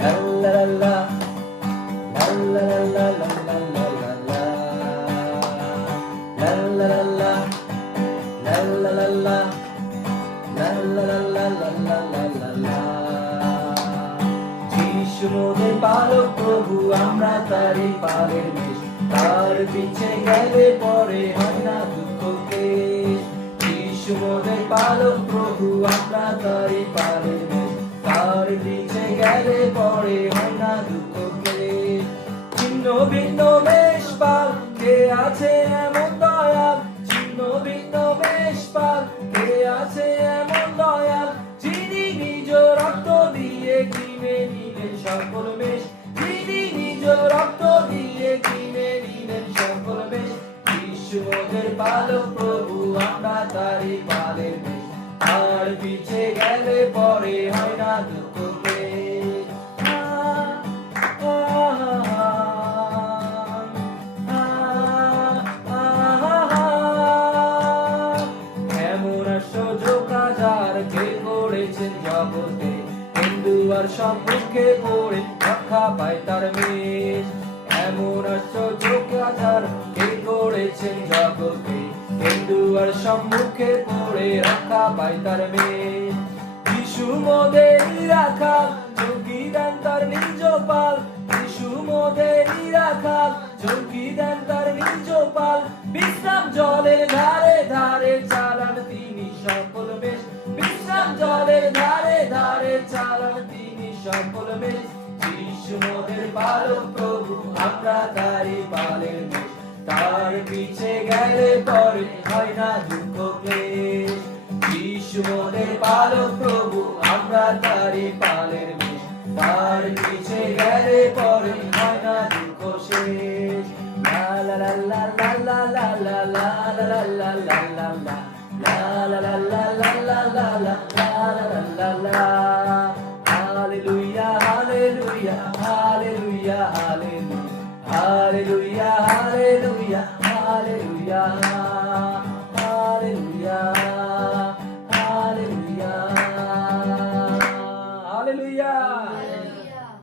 La la la la, la la la la la la la la, la la la la, la la la la, la la la la la la la la la. যিশু মোদের পালক প্রভু, আমরা তারই পালের মেষ, তার পিছে গেলে পরে হয় না দুঃখ ক্লেশ। যিশু মোদের পালক প্রভু, আমরা তারই পালের মেষ, তার পিছে গেলে পরে হয় না দুঃখ ক্লেশ। ছিন্ন ভিন্ন বেশ পাল, কে আছে এমন দয়াল, ছিন্ন ভিন্ন বেশ পাল, কে আছে এমন দয়াল, যিনি নিজ রক্ত দিয়ে কিনে নিলেন সকল মেষ, যিনি নিজ রক্ত দিয়ে কিনে নিলেন সকল মেষ। যিশু মোদের পালক প্রভু, আমরা তারই পালের মেষ, আর পিছে গেলে পরে হয় না দুঃখ ক্লেশ। এমন সুযোগ হাজার কে করেছেন জগতে, হিন্দু আর সম্মুখে পড়ে রক্ষা পায় তার মেষ। এমন সুযোগ হাজার কে করেছেন জগতে, হিন্দু আর সম্মুখে পড়ে রক্ষা পায় তার মেষ। যিশু মোদেরই রাখাল, চৌকি দেন তার নিজ পাল, যিশু মোদেরই রাখাল, চৌকি দেন তার নিজ পাল। বিশ্রাম জলের ধারে ধারে চালান তিনি সকল মেষ, বিশ্রাম জলের ধারে ধারে চালান তিনি সকল মেষ। যিশু মোদের পালক প্রভু, আমরা তারই পালের মেষ, তার পিছে গেলে পরে হয় না দুঃখ ক্লেশ। যিশু মোদের পালক প্রভু, আমরা তারই পালের মেষ, তার পিছে গেলে পরে হয় না দুঃখ শেষ। লা লা লা লা লা লা লা লা লা লা লা লা লা, লা লা লা লা লা লা লা লা লা লা লা। Hallelujah, hallelujah, hallelujah, hallelujah, hallelujah,